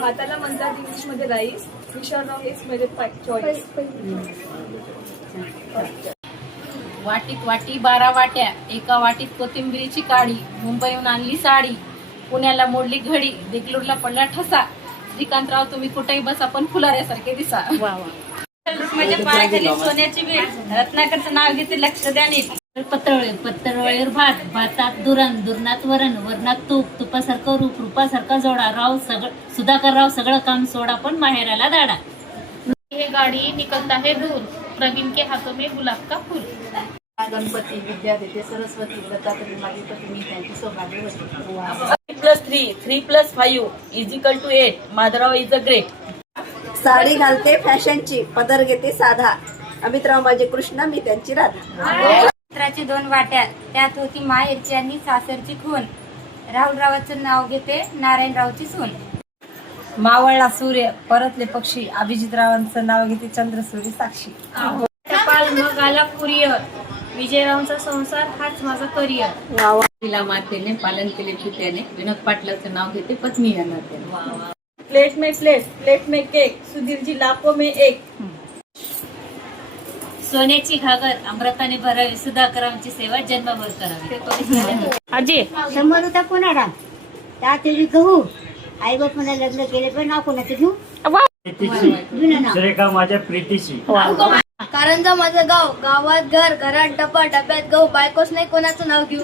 भाताला म्हणतात इंग्लिश मध्ये राईस. विशाळराव हेच माझे चॉईस. वाटीत वाटी 12 वाट्या, एका वाटीत कोथिंबीरीची काडी, मुंबईहून आणली साडी, पुण्याला मोडली घडी, देगलूरला पडला ठसा. श्रीकांतराव तुम्ही कुठेही बसा पण फुलाऱ्यासारखे दिसा. माझ्या पायाखाली सोन्याची वीट, रत्नाकरचं नाव घेते लक्ष द्या नीट. पत्तरवळीवर भात, भातात दुरण, दुरणात वरण, वरणात तूप, तुपासारखं रूप, रूपासारखा जोडा. राव सुधाकर राव सगळं काम सोडा पण माहेराला दाडा. ये गाड़ी निकलता है दूर, प्रवीण के हाथों में गुलाब का फूल. गणपती विद्या देते सरस्वती, दत्तात्रय माझी पती मी त्यांची सौभाग्यवती. 3+3, 3+5 = 8. Madhavrao is a great. Sari घालते फॅशनची, पदर घेते साधा. अमितराव माझे कृष्ण, मी त्यांची राधा. मित्राची 2 वाट्या, त्यात होती माहेरची आणि सासरची खून. राहुलरावाचं नाव घेते नारायणरावची सून. मावळला सूर्य, परतले पक्षी, अभिजितरावांचं नाव घेते चंद्रसूर्य साक्षी. टपाल मग आला कुरिअर, विजयरावांचा संसार हाच माझा करिअर. तिला मातेने पालन केले पित्याने, विनोद पाटलाचं नाव घेते पत्नी या नात्याने. प्लेट में प्लेट, प्लेट में केक, सुधीर जी लाखों में एक. सोन्याची घागर अमृताने भरावी, सुधाकरांची सेवा जन्मभर करावी. आजी समोर होता कोणाला त्यात गहू. आई बाप मला लग्न केले पण नाव कोणाचं घेऊ. जुनं नाव. सुरेखा माझ्या प्रीतीशी. कारंजा माझं गाव, गावात घर, घरात डबा, डब्यात गहू. बायकोच नाही कोणाचं नाव घेऊ.